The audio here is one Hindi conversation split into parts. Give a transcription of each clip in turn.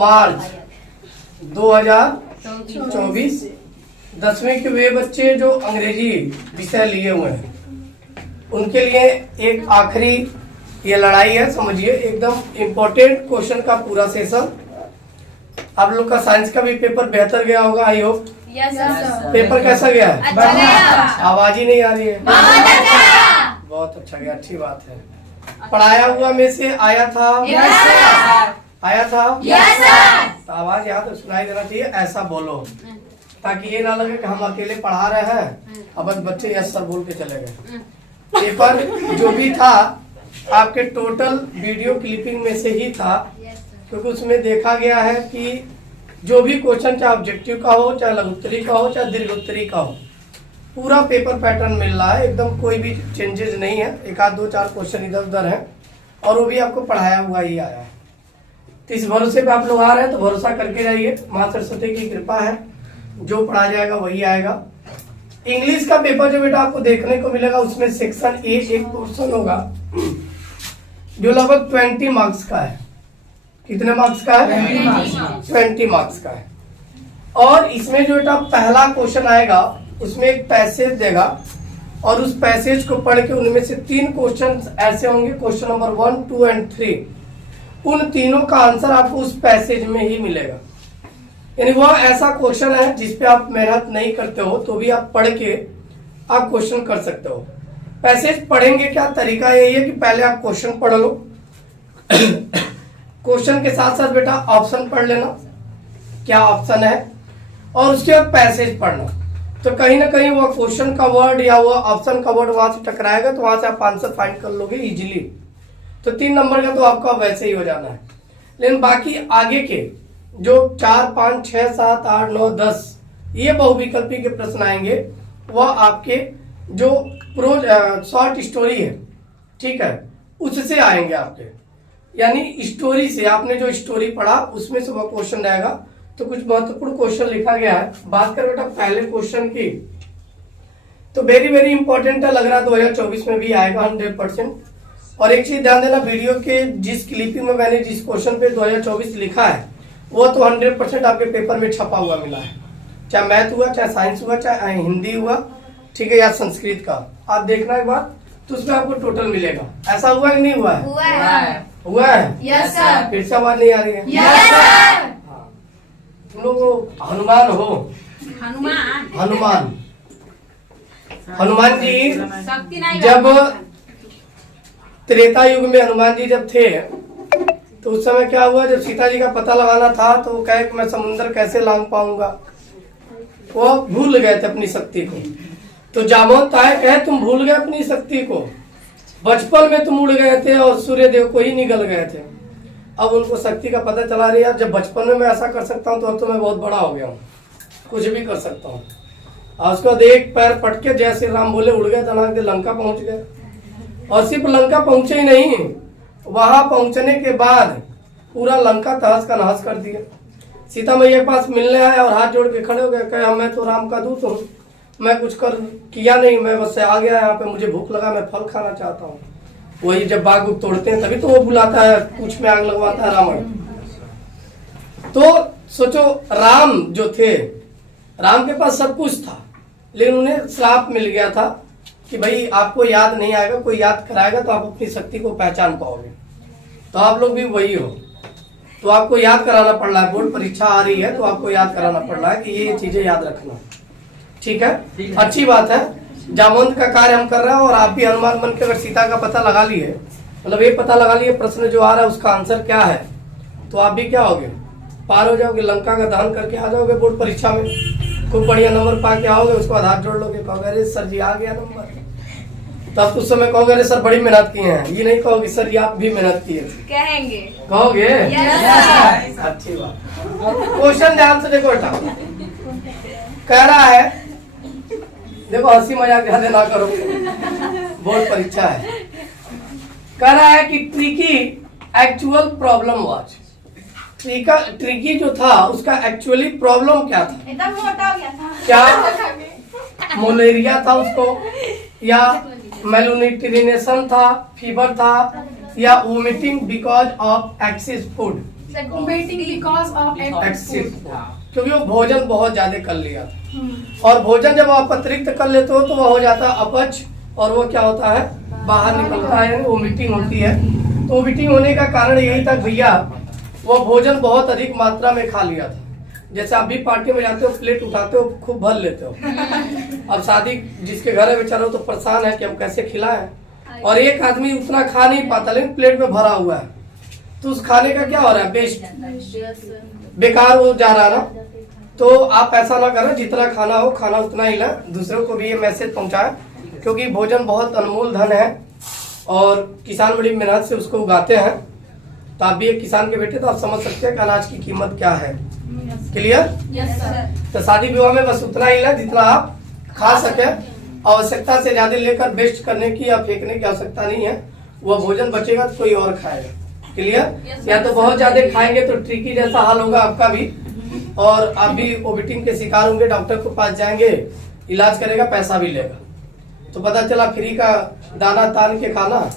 मार्च 2024 10वीं के वे बच्चे जो अंग्रेजी विषय लिए हुए हैं उनके लिए एक आखिरी ये लड़ाई है। समझिए, एकदम इम्पोर्टेंट क्वेश्चन का पूरा सेशन। आप लोग का साइंस का भी पेपर बेहतर गया होगा, I hope. Yes sir. Paper कैसा गया है? अच्छा गया। आवाज ही नहीं आ रही है। बहुत अच्छा गया, अच्छी बात है। पढ़ाया हुआ में से आया था? Yes sir. आया था? Yes sir. तो आवाज यहाँ तो सुनाई देना चाहिए, ऐसा बोलो ताकि ये ना लगे कि हम अकेले पढ़ा रहे हैं अब बस बच्चे यस सर बोल के चले गए। पेपर जो भी था आपके टोटल वीडियो क्लिपिंग में से ही था, क्योंकि उसमें देखा गया है कि जो भी क्वेश्चन चाहे ऑब्जेक्टिव का हो, चाहे लघु उत्तरी का हो, चाहे दीर्घ उत्तरी का हो, पूरा पेपर पैटर्न मिल रहा है, एकदम कोई भी चेंजेस नहीं है। एक आध दो चार क्वेश्चन इधर उधर है और वो भी आपको पढ़ाया हुआ ही आया है। तो इस भरोसे पे आप लोग आ रहे हैं तो भरोसा करके जाइए, माँ सरस्वती की कृपा है, जो पढ़ा जाएगा वही आएगा। इंग्लिश का पेपर जो बेटा आपको देखने को मिलेगा उसमें सेक्शन ए एक पोर्शन होगा जो लगभग 20 मार्क्स का है। कितने मार्क्स का है? 20 मार्क्स का है। और इसमें जो बेटा पहला क्वेश्चन आएगा उसमें एक पैसेज देगा और उस पैसेज को पढ़ के उनमें से 3 क्वेश्चन ऐसे होंगे, क्वेश्चन नंबर 1, 2 एंड 3। उन तीनों का आंसर आपको उस पैसेज में ही मिलेगा। यानी वह ऐसा क्वेश्चन है जिसपे आप मेहनत नहीं करते हो तो भी आप पढ़ के आप क्वेश्चन कर सकते हो। पैसेज पढ़ेंगे क्या? तरीका यही है कि पहले आप क्वेश्चन पढ़ लो, क्वेश्चन के साथ साथ बेटा ऑप्शन पढ़ लेना, क्या ऑप्शन है, और उसके बाद पैसेज पढ़ना। तो कहीं ना कहीं वो क्वेश्चन का वर्ड या वो ऑप्शन का वर्ड वहां से टकराएगा तो वहां से आप आंसर फाइंड कर लोगे इजीली। तो 3 नंबर का तो आपका वैसे ही हो जाना है। लेकिन बाकी आगे के जो 4, 5, 6, 7, 8, 9, 10 ये बहुविकल्पी के प्रश्न आएंगे, वह आपके जो शॉर्ट स्टोरी है, ठीक है, उससे आएंगे आपके। यानी स्टोरी से आपने जो स्टोरी पढ़ा उसमें से वह क्वेश्चन रहेगा। तो कुछ महत्वपूर्ण क्वेश्चन लिखा गया है। बात कर बेटा पहले क्वेश्चन की, तो वेरी वेरी इंपॉर्टेंट है, लग रहा है 2024 में भी आएगा 100%। और एक चीज ध्यान देना, वीडियो के जिस क्लिपिंग में मैंने जिस क्वेश्चन पे 2024 लिखा है वो तो 100% आपके पेपर में छपा हुआ मिला है, चाहे मैथ हुआ, चाहे साइंस हुआ, चाहे हिंदी हुआ, ठीक है, या संस्कृत का। आप देखना एक बार तो उसमें आपको टोटल मिलेगा। ऐसा हुआ कि नहीं हुआ है? हुआ है। Yes sir. फिर से आवाज नहीं आ रही है? Yes sir. तुम लोग हनुमान हो? हनुमान जी जब त्रेता युग में हनुमान जी जब थे तो उस समय क्या हुआ, जब सीता जी का पता लगाना था तो वो कहे कि मैं समुद्र कैसे लांग पाऊंगा, वो भूल गए थे अपनी शक्ति को। तो जामवंत आए, कहे तुम भूल गए अपनी शक्ति को, बचपन में तुम उड़ गए थे और सूर्य देव को ही निगल गए थे। अब उनको शक्ति का पता चला रही है, जब बचपन में मैं ऐसा कर सकता हूँ तो अब तो मैं बहुत बड़ा हो गया हूँ, कुछ भी कर सकता हूँ। और उसके बाद एक पैर पटके जय श्री राम बोले, उड़ गए, तनाक दे लंका पहुंच गए। और सिर्फ लंका पहुंचे ही नहीं, वहां पहुंचने के बाद पूरा लंका तहस का नहस कर दिया। सीता मैया के पास मिलने आए और हाथ जोड़ के खड़े हो गए, कहे मैं तो राम का दूत हूँ, मैं कुछ किया नहीं, मैं बस आ गया यहाँ पे, मुझे भूख लगा, मैं फल खाना चाहता हूँ। वही जब बाग बुग तोड़ते हैं तभी तो वो बुलाता है, कुछ में आग लगवाता है रावण। तो सोचो, राम जो थे, राम के पास सब कुछ था, लेकिन उन्हें श्राप मिल गया था कि भाई आपको याद नहीं आएगा, कोई याद कराएगा तो आप अपनी शक्ति को पहचान पाओगे। तो आप लोग भी वही हो, तो आपको याद कराना पड़ रहा है। बोर्ड परीक्षा आ रही है तो आपको याद कराना पड़ रहा है कि ये चीजें याद रखना, ठीक है? अच्छी बात है, जामवंत का कार्य हम कर रहे हैं और आप भी हनुमान बन के अगर सीता का पता लगा लिए, मतलब ये पता लगा लिए प्रश्न जो आ रहा है उसका आंसर क्या है, तो आप भी क्या होगे, पार हो जाओगे, लंका का दहन करके आ जाओगे बोर्ड परीक्षा में, खूब बढ़िया नंबर पा के आओगे। उसके बाद हाथ जोड़ लोगे, कहोगे अरे सर जी आ गया नंबर। तब उस समय कहोगे अरे सर बड़ी मेहनत की है, ये नहीं कहोगे सर ये आप भी मेहनत किए, कहेंगे, कहोगे? अच्छी बात। क्वेश्चन ध्यान से देखो बेटा, कह रहा है, देखो हंसी मजाक ज्यादा ना करो, बोर्ड परीक्षा है। कह रहा है कि tricky actual problem was, tricky जो था उसका एक्चुअली प्रॉब्लम क्या था? एकदम मोटा हो गया था। क्या मलेरिया था उसको, या मेलन्यूट्रिशन था, फीवर था, या vomiting because of excess food? Vomiting because of excess, क्योंकि वो भोजन बहुत ज्यादा कर लिया था। और भोजन जब आप अतिरिक्त कर लेते हो तो वह हो जाता है अपच, और वो क्या होता है, बाहर निकलता है, यानी वोमिटिंग होती है। तो वोमिटिंग होने का कारण यही था भैया, वो भोजन बहुत अधिक मात्रा में खा लिया था। जैसे आप भी पार्टी में जाते हो, प्लेट उठाते हो, खूब भर लेते हो। अब शादी जिसके घर है बेचारा तो परेशान है कि हम कैसे खिलाएं, और एक आदमी उतना खा नहीं पाता लेकिन प्लेट में भरा हुआ है, तो उस खाने का क्या हो रहा है, वेस्ट, बेकार वो जा रहा है ना। तो आप ऐसा ना करें, जितना खाना हो खाना उतना ही लें। दूसरों को भी ये मैसेज पहुंचाएं, क्योंकि भोजन बहुत अनमोल धन है और किसान बड़ी मेहनत से उसको उगाते हैं। तो आप भी एक किसान के बेटे, तो आप समझ सकते हैं कि अनाज की कीमत क्या है। क्लियर? तो शादी विवाह में बस उतना ही लें जितना आप खा सके। आवश्यकता से ज्यादा लेकर वेस्ट करने की या फेंकने की आवश्यकता नहीं है। वह भोजन बचेगा तो कोई और खाएगा। क्लियर? या तो बहुत ज्यादा खाएंगे तो ट्रिकी जैसा हाल होगा आपका भी, और आप भी वोमिटिंग के शिकार होंगे। डॉक्टर के पास जाएंगे, इलाज करेगा, पैसा भी लेगा, तो पता चला फ्री का दाना तान के खाना,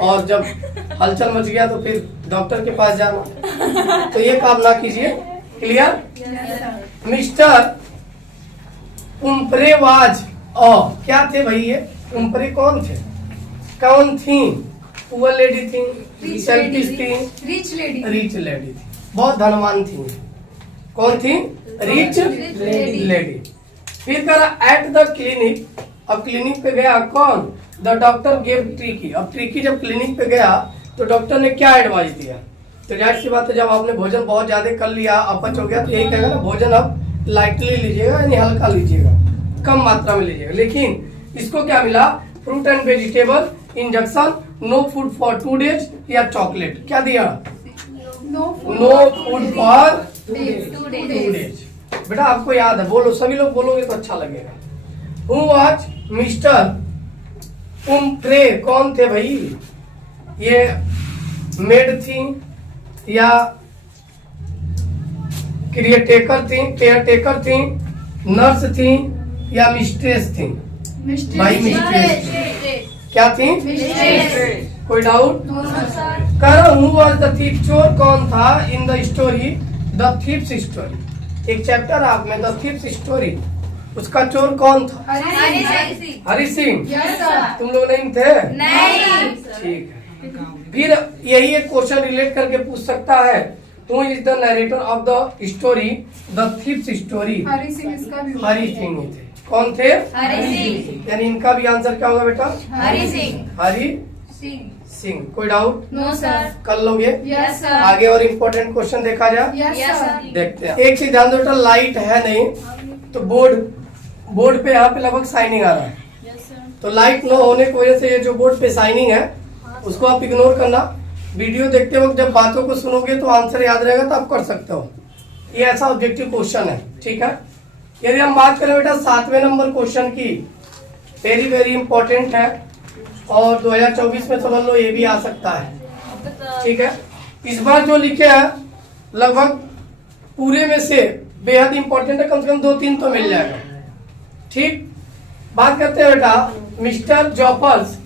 और जब हलचल मच गया तो फिर डॉक्टर के पास जाना। तो ये काम ना कीजिए। क्लियर? मिस्टर उम्प्रेवाज क्या थे भाई ये? उम्प्रे कौन थे, कौन थी? पुअर लेडी थी, सेल्फिश थी, रिच लेडी, रिच लेडी थी, बहुत धनवान थी। कौन थी? Rich lady. फिर करा एट द क्लिनिक। अब क्लिनिक पे गया कौन? The doctor gave tricky. अब ट्रिकी जब क्लिनिक पे गया तो डॉक्टर ने क्या एडवाइस दिया? तो जाहिर सी बात है, जब आपने भोजन बहुत ज्यादा कर लिया, अपच हो गया, तो यही कहेगा ना, भोजन अब लाइटली लीजिएगा, यानी हल्का लीजिएगा, कम मात्रा में लीजिएगा। लेकिन इसको क्या मिला? Fruit and vegetable, injection, no food for 2 days या चॉकलेट। क्या दिया? No food for 2 days। बेटा आपको याद है, बोलो, सभी लोग बोलोगे तो अच्छा लगेगा। Who was mister Umprey? कौन थे भाई ये? मेड थी या केयरटेकर थी, नर्स थी या मिस्ट्रेस थी? भाई मिस्ट्रेस। क्या थी? कोई doubt? Who was the thief? चोर कौन था in the story the thieves story? एक चैप्टर आप में द थीफ्स स्टोरी, उसका चोर कौन था? हरि सिंह। तुम लोग नहीं थे? नहीं। ठीक है। फिर यही एक क्वेश्चन रिलेट करके पूछ सकता है, who is the narrator of the story the thieves story? Hari Singh इसका भी हरि सिंह थे। कौन थे? हरि सिंह। यानी इनका भी आंसर क्या होगा बेटा? हरि सिंह। हरि सिंह। कोई डाउट? No sir. कर लोगे? यस सर, आगे और इम्पोर्टेंट क्वेश्चन देखा जाए, यस सर। देखते हैं। एक चीज ध्यान दो बेटा, लाइट है नहीं तो बोर्ड पे यहाँ पे लगभग शाइनिंग आ रहा है, तो लाइट न होने की वजह से ये जो बोर्ड पे शाइनिंग है उसको आप इग्नोर करना। वीडियो देखते वक्त जब बातों को सुनोगे तो आंसर याद रहेगा, तो आप कर सकते हो। ये ऐसा ऑब्जेक्टिव क्वेश्चन है, ठीक है। यदि हम बात करें बेटा 7वें नंबर क्वेश्चन की, वेरी वेरी इंपॉर्टेंट है, और 2024 में समझ लो ये भी आ सकता है, ठीक है। इस बार जो लिखे हैं लगभग पूरे में से बेहद इंपॉर्टेंट है, कम से कम 2-3 तो मिल जाएगा, ठीक। बात करते हैं बेटा, mister Jaffers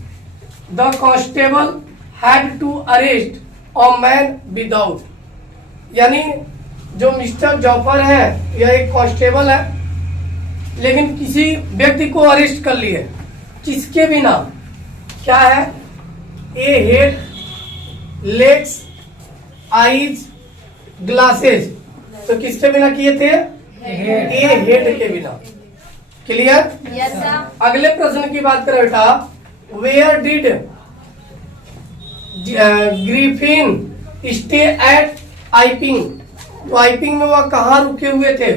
the constable had to arrest a man without, यानी जो मिस्टर जॉपर है यह एक कांस्टेबल है, लेकिन किसी व्यक्ति को अरेस्ट कर लिए, किसके बिना? क्या है? A head, legs, eyes, glasses. तो किसके बिना किए थे? ए हेड के बिना। क्लियर? Yes sir. अगले प्रश्न की बात करें बेटा, where did Griffin stay at Iping? तो आइपिंग में वह कहाँ रुके हुए थे?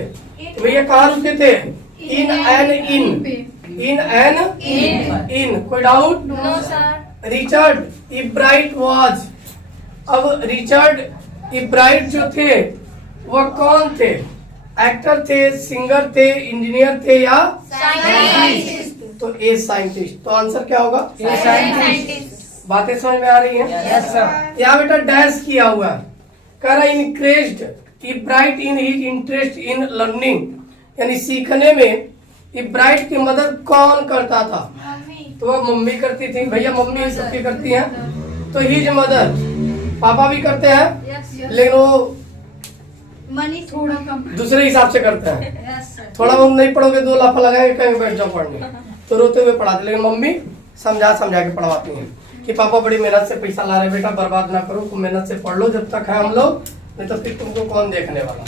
भैया कहाँ रुके थे? In an inn. कोई doubt? No sir. Richard Ebright was, अब रिचर्ड इब्राइट जो थे वह कौन थे? एक्टर थे, सिंगर थे, इंजीनियर थे या साइंटिस्ट। तो ए साइंटिस्ट। तो आंसर क्या होगा? साइंटिस्ट। बातें समझ में आ रही हैं? Yes sir. यहाँ बेटा डैश किया हुआ है, कह रहा इनक्रेज्ड इब्राइट in his interest in learning, यानी सीखने में इब्राइट की मदद कौन करता था? तो वह मम्मी करती थी, भैया मम्मी सबकी करती हैं। तो हिज मदर पापा भी करते हैं Yes. लेकिन वो Money. थोड़ा कम दूसरे हिसाब से करते हैं। Yes, sir. थोड़ा बहुत नहीं पढ़ोगे 2 लाफा लगाएंगे कहीं बैठ जाओ पढ़ने, तो रोते हुए पढ़ाते। लेकिन मम्मी समझा समझा के पढ़वाती हैं कि पापा बड़ी मेहनत से पैसा ला रहे, बेटा बर्बाद ना करो, तुम मेहनत से पढ़ लो जब तक है हम लोग, नहीं तो फिर तुमको कौन देखने वाला।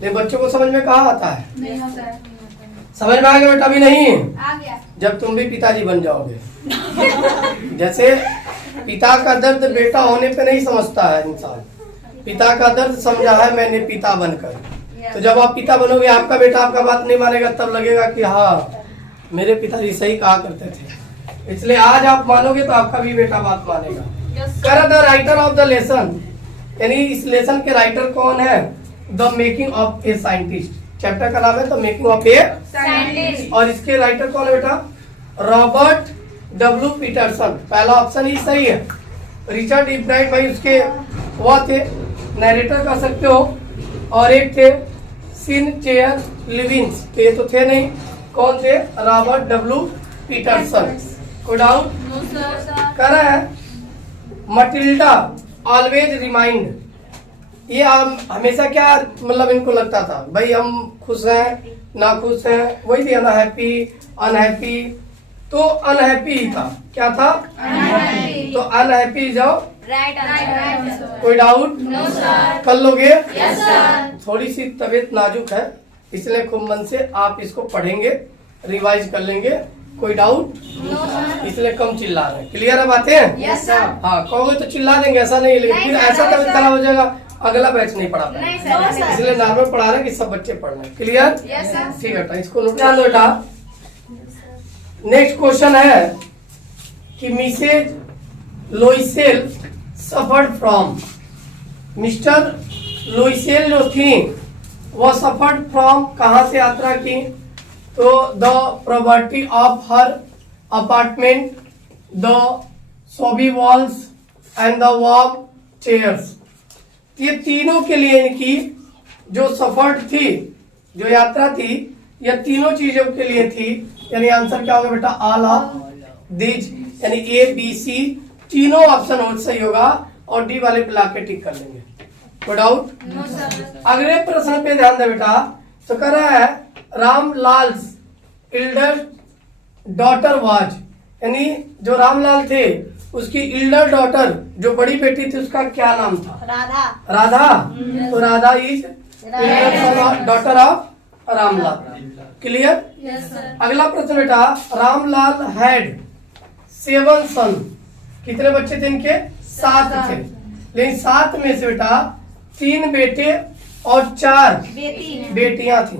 लेकिन बच्चों को समझ में कहाँ आता है, नहीं आता है। समझ में आ गया बेटा? भी नहीं, आ गया। जब तुम भी पिताजी बन जाओगे। जैसे पिता का दर्द बेटा होने पे नहीं समझता है इंसान, पिता का दर्द समझा है मैंने पिता बनकर। तो जब आप पिता बनोगे, आपका बेटा आपका बात नहीं मानेगा, तब लगेगा कि हाँ मेरे पिताजी सही कहा करते थे। इसलिए आज आप मानोगे तो आपका भी बेटा बात मानेगा। Yes. कर the writer of the lesson, यानी इस लेसन के राइटर कौन है? The making of a scientist, chapter का नाम है the making of a, Scientist. और इसके राइटर कौन है बेटा? Robert W Peterson. पहला ऑप्शन ही सही है। रिचर्ड इब्राइट भाई उसके वो थे, नरेटर कर सकते हो, और एक थे सिन चेयर लिविंस, तो ये तो थे नहीं। कौन थे? Robert W Peterson. कोई डाउट? No, sir. कर रहा है मटिल्डा ऑलवेज रिमाइंड, ये हमेशा क्या मतलब इनको लगता था भाई हम खुश हैं ना खुश हैं, वही थी ना, हैप्पी अनहैप्पी, तो अनहैप्पी ही था। क्या था? Unhappy. तो अनहैप्पी जाओ। Right answer. कोई डाउट? No, sir. कर लोगे? Yes, sir. थोड़ी सी तबीयत नाजुक है, इसलिए खूब मन से आप इसको पढ़ेंगे, रिवाइज कर लेंगे। कोई डाउट? No, sir. इसलिए कम चिल्ला रहे हैं। क्लियर है बातें? Yes, sir. हाँ, कहोगे तो चिल्ला देंगे, ऐसा नहीं, लेकिन नहीं, फिर sir, ऐसा नहीं, तबीयत sir. खराब हो जाएगा, अगला बैच नहीं पढ़ा पाएंगे। नहीं, sir. No, sir. इसलिए नॉर्मल पढ़ा रहे हैं कि सब बच्चे पढ़ रहे हैं। क्लियर? Yes, sir. ठीक है बेटा, इसको नोट ध्यान दो बेटा। नेक्स्ट क्वेश्चन है कि Mrs Loisel suffered from, Mr Loisel जो थी वो सफर्ड फ्रॉम कहाँ से यात्रा की? तो the property of her apartment, the Sobi walls and the walk chairs. ये तीनों के लिए इनकी जो सफर थी, जो यात्रा थी, ये तीनों चीजों के लिए थी। यानी आंसर क्या होगा बेटा? ऑल ऑफ दिस, यानी ए बी सी तीनों ऑप्शन और सही होगा, और डी वाले पे लाके टिक कर लेंगे। कोई डाउट? No, sir. अगले प्रश्न पे ध्यान दे बेटा। तो कह रहा है रामलाल्स इल्डर डॉटर वाज, यानी जो रामलाल थे उसकी इल्डर डॉटर जो बड़ी बेटी थी उसका क्या नाम था? राधा. राधा। तो Radha is daughter of Ramlal. Clear? Yes, sir. अगला प्रश्न बेटा, रामलाल हैड 7 सन, कितने बच्चे थे इनके? 7 थे, लेकिन 7 में से बेटा 3 बेटे और 4 बेटी. बेटियां थी,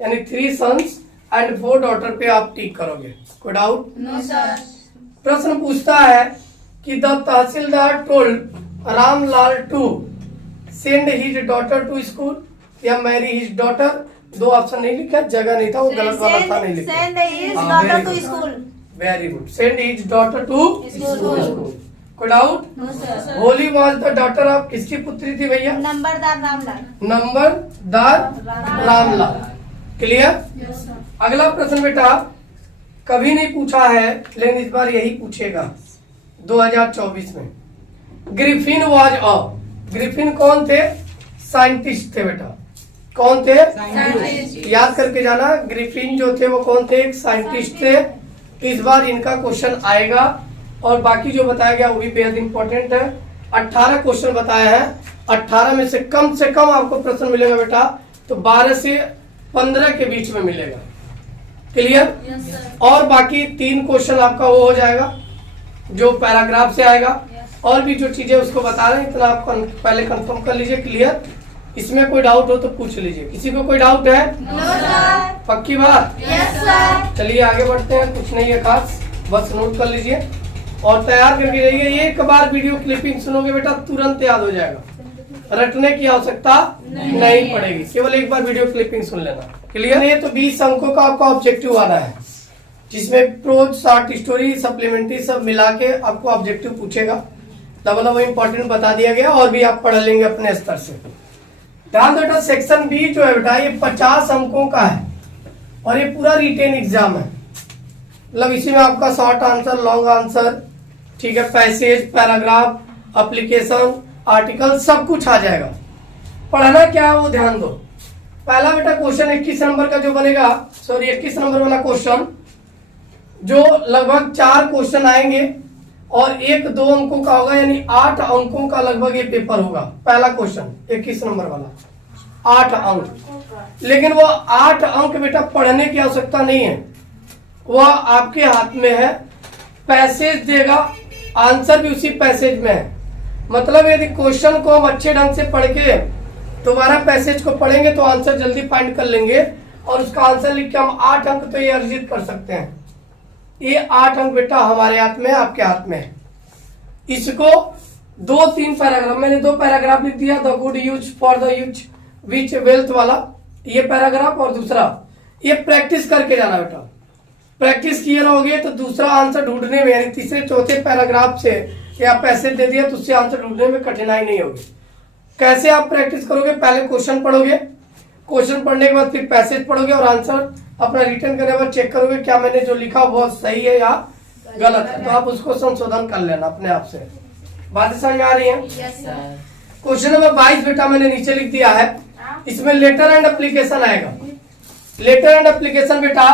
यानी 3 सन्स एंड 4 डॉटर पे आप टिक करोगे। कोई डाउट? No, sir. प्रश्न पूछता है कि the tehsildar told Ramlal to send his daughter to school या मैरी हिज डॉटर। 2 ऑप्शन नहीं लिखा, जगह नहीं था, वो गलत वाला था, नहीं लिखा। Send his हाँ, daughter very to good. school. Very good. Send his daughter to School. School. कोई doubt? No, sir. Holi was the daughter of, किसकी पुत्री थी भैया? नंबरदार रामलाल. नंबरदार रामलाल। क्लियर? Yes, sir. अगला प्रश्न बेटा कभी नहीं पूछा है, लेकिन इस बार यही पूछेगा 2024 में। ग्रिफिन वॉज अ, ग्रिफिन कौन थे? साइंटिस्ट थे बेटा। कौन थे? Scientist. याद करके जाना, ग्रिफिन जो थे वो कौन थे? एक साइंटिस्ट थे। इस बार इनका क्वेश्चन आएगा, और बाकी जो बताया गया वो भी बेहद इंपॉर्टेंट है। 18 क्वेश्चन बताया है, 18 में से कम आपको प्रश्न मिलेगा बेटा, तो 12 से 15 के बीच में मिलेगा। क्लियर? Yes, sir. और बाकी 3 क्वेश्चन आपका वो हो जाएगा जो पैराग्राफ से आएगा। और भी जो चीजें उसको बता रहे हैं, इतना आप पहले कंफर्म कर लीजिए। क्लियर? इसमें कोई डाउट हो तो पूछ लीजिए। किसी को कोई डाउट है? No, sir. पक्की बात? Yes, sir. चलिए आगे बढ़ते हैं, कुछ नहीं है खास, बस नोट कर लीजिए और तैयार करके रहिए। एक बार वीडियो क्लिपिंग सुनोगे बेटा तुरंत याद हो जाएगा, रटने की आवश्यकता नहीं पड़ेगी, केवल एक बार वीडियो क्लिपिंग सुन लेना। क्लियर है? तो 20 अंकों का आपका ऑब्जेक्टिव आना है, जिसमें प्रोज, शॉर्ट स्टोरी, सप्लीमेंट्री सब मिला के आपको ऑब्जेक्टिव पूछेगा। डबल वो इम्पोर्टेंट बता दिया गया, और भी आप पढ़ लेंगे अपने स्तर से। ध्यान दो बेटा, सेक्शन बी जो है बेटा ये 50 अंकों का है, और ये पूरा रिटेन एग्जाम है। मतलब इसी में आपका शॉर्ट आंसर, लॉन्ग आंसर, ठीक है, पैसेज, पैराग्राफ, एप्लीकेशन, आर्टिकल सब कुछ आ जाएगा। पढ़ना क्या है वो ध्यान दो। पहला बेटा क्वेश्चन 21 नंबर का जो बनेगा, सॉरी 21 नंबर वाला क्वेश्चन, जो लगभग 4 क्वेश्चन आएंगे और 1-2 अंकों का होगा, यानी 8 अंकों का लगभग ये पेपर होगा। पहला क्वेश्चन 21 नंबर वाला 8 अंक, लेकिन वो 8 अंक बेटा पढ़ने की आवश्यकता नहीं है, वह आपके हाथ में है। पैसेज देगा, आंसर भी उसी पैसेज में है। मतलब यदि क्वेश्चन को हम अच्छे ढंग से पढ़ के दोबारा पैसेज को पढ़ेंगे तो आंसर जल्दी फाइंड कर लेंगे और उसका आंसर लिख के हम 8 अंक तो ये अर्जित कर सकते हैं। ये 8 अंक बेटा हमारे हाथ में, आपके हाथ में है। इसको 2-3 पैराग्राफ, मैंने 2 पैराग्राफ लिख दिया, the good use for the use which wealth वाला ये पैराग्राफ, और दूसरा ये प्रैक्टिस करके जाना बेटा। प्रैक्टिस किए रहोगे तो दूसरा आंसर ढूंढने में, यानी तीसरे चौथे पैराग्राफ से या पैसेज दे दिया तो उससे आंसर ढूंढने में कठिनाई नहीं होगी। कैसे आप प्रैक्टिस करोगे? पहले क्वेश्चन पढ़ोगे, क्वेश्चन पढ़ने के बाद फिर पैसेज पढ़ोगे और आंसर अपना रिटर्न करने के बाद चेक करोगे क्या मैंने जो लिखा वो सही है या गलत है, तो आप उसको संशोधन कर लेना अपने आप से। बातें समझ में आ रही है? क्वेश्चन नंबर 22 बेटा मैंने नीचे लिख दिया है, इसमें लेटर एंड एप्लीकेशन आएगा। लेटर एंड एप्लीकेशन बेटा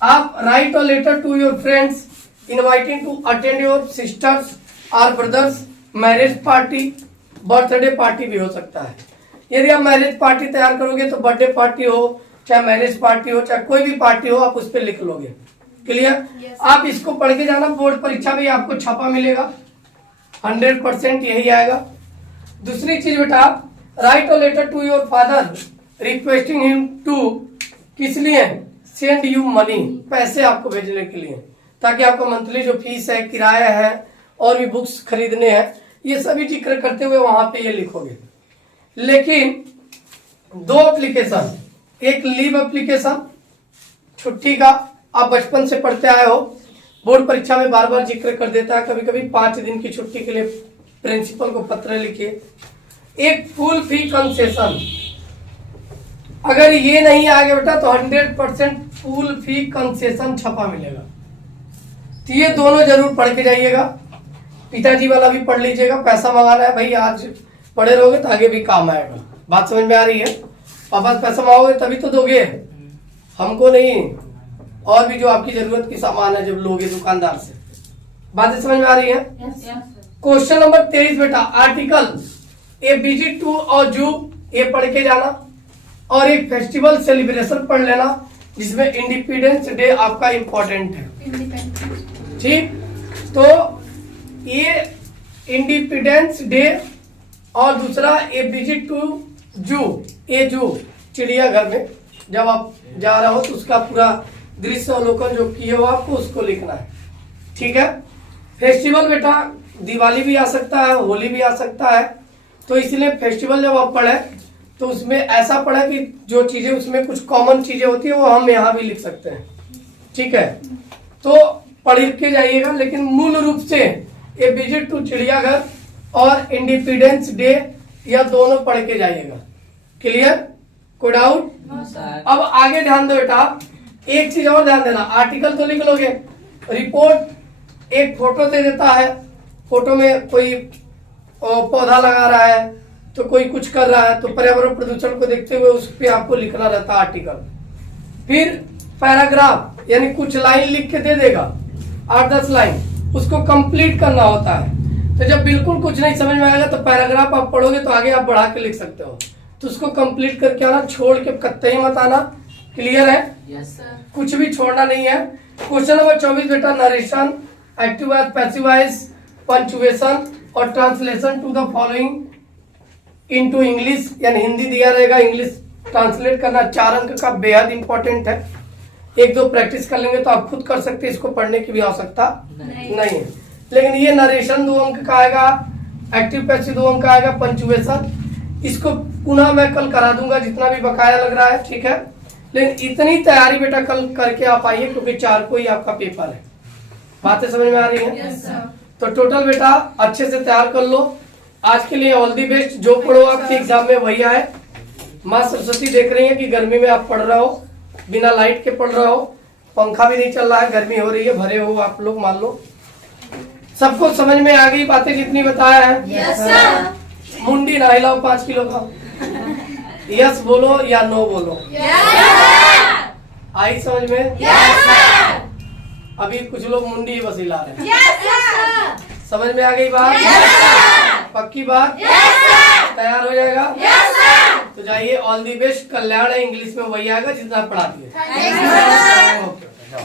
आप write a letter to your friends inviting to attend your sisters और brothers marriage party, birthday party भी हो सकता है। यदि आप मैरिज पार्टी तैयार करोगे तो बर्थडे पार्टी हो, चाहे मैरिज पार्टी हो, चाहे कोई भी पार्टी हो, आप उस पर लिख लोगे। क्लियर? आप इसको पढ़ के जाना, बोर्ड परीक्षा में आपको छापा मिलेगा, 100% यही आएगा। दूसरी चीज बेटा, write a letter to your father requesting him to, किस लिए? सेंड यू मनी, पैसे आपको भेजने के लिए, ताकि आपका मंथली जो फीस है, किराया है और भी बुक्स खरीदने हैं, ये सभी जिक्र करते हुए वहां पे ये लिखोगे। लेकिन 2 एप्लीकेशन, एक लीव एप्लीकेशन छुट्टी का, आप बचपन से पढ़ते आए हो, बोर्ड परीक्षा में बार बार जिक्र कर देता है, कभी कभी 5 दिन की छुट्टी के लिए प्रिंसिपल को पत्र लिखिए। एक फुल फी कंसेशन, अगर ये नहीं आ गया बेटा तो 100% फुल फी कंसेशन छपा मिलेगा। तो ये दोनों जरूर पढ़ के जाइएगा। पिताजी वाला भी पढ़ लीजिएगा, पैसा मंगाना है भाई, आज पढ़े रहोगे तो आगे भी काम आएगा। बात समझ में आ रही है? पापा से पैसा मांगोगे तभी तो दोगे, हमको नहीं, और भी जो आपकी जरूरत की सामान है जब लोगे दुकानदार से। बातें समझ में आ रही है? क्वेश्चन नंबर 23 बेटा, article a visit to a zoo, ये पढ़ के जाना, और एक फेस्टिवल सेलिब्रेशन पढ़ लेना जिसमें इंडिपेंडेंस डे आपका इंपॉर्टेंट है। ठीक, तो ये इंडिपेंडेंस डे और दूसरा ए विजिट टू जू, ये जू चिड़ियाघर में जब आप जा रहे हो तो उसका पूरा दृश्य अवलोकन जो किए हो आपको उसको लिखना है। ठीक है? फेस्टिवल बेटा दिवाली भी आ सकता है, होली भी आ सकता है, तो इसलिए फेस्टिवल जब आप पढ़े तो उसमें ऐसा पढ़ा कि जो चीजें उसमें कुछ कॉमन चीजें होती है वो हम यहाँ भी लिख सकते हैं। ठीक है? तो पढ़ के जाइएगा, लेकिन मूल रूप से ए विजिट टू चिड़ियाघर और इंडिपेंडेंस डे यह दोनों पढ़ के जाइएगा। क्लियर? कोई डाउट? अब आगे ध्यान दो बेटा, एक चीज और ध्यान देना, आर्टिकल तो लिख लोगे, रिपोर्ट एक फोटो दे देता है, फोटो में कोई पौधा लगा रहा है तो कोई कुछ कर रहा है, तो पर्यावरण प्रदूषण को देखते हुए उस पर आपको लिखना रहता है आर्टिकल। फिर पैराग्राफ यानी कुछ लाइन लिख के दे देगा, 8-10 लाइन, उसको कंप्लीट करना होता है। तो जब बिल्कुल कुछ नहीं समझ में आएगा तो पैराग्राफ आप पढ़ोगे तो आगे आप बढ़ा के लिख सकते हो, तो उसको कंप्लीट करके आना, छोड़ के कतई मत आना। क्लियर है? Yes sir. कुछ भी छोड़ना नहीं है। क्वेश्चन नंबर 24 बेटा, narration, active voice, passive voice, punctuation और translation to the following into English, यानी हिंदी दिया रहेगा, इंग्लिश ट्रांसलेट करना 4 अंक का बेहद इंपॉर्टेंट है। 1-2 प्रैक्टिस कर लेंगे तो आप खुद कर सकते हैं, इसको पढ़ने की भी आवश्यकता नहीं है। लेकिन ये नरेशन 2 अंक का आएगा, एक्टिव पैसिव 2 अंक का आएगा, पंचुएशन इसको पुनः मैं कल करा दूंगा जितना भी बकाया लग रहा है। ठीक है? लेकिन इतनी तैयारी बेटा कल करके आप आइए, क्योंकि 4 को ही आपका पेपर है। बातें समझ में आ रही है? Yes sir. तो टोटल बेटा अच्छे से तैयार कर लो। आज के लिए ऑल दी बेस्ट। जो पढ़ो आपके एग्जाम में वही आए। माँ सरस्वती देख रही है कि गर्मी में आप पढ़ रहे हो, बिना लाइट के पढ़ रहे हो, पंखा भी नहीं चल रहा है, गर्मी हो रही है, भरे हो आप लोग, मान लो सबको समझ में आ गई बातें जितनी बताया है। Yes sir. मुंडी ना हिलाओ 5 किलो का। यस बोलो या नो बोलो। आई समझ में? अभी कुछ लोग मुंडी बस हिला रहे हैं। समझ में आ गई बात? पक्की बात? तैयार हो जाएगा? तो जाइए, all the best. Kalyan English में वही आएगा जितना पढ़ाती है। ओके, जाओ।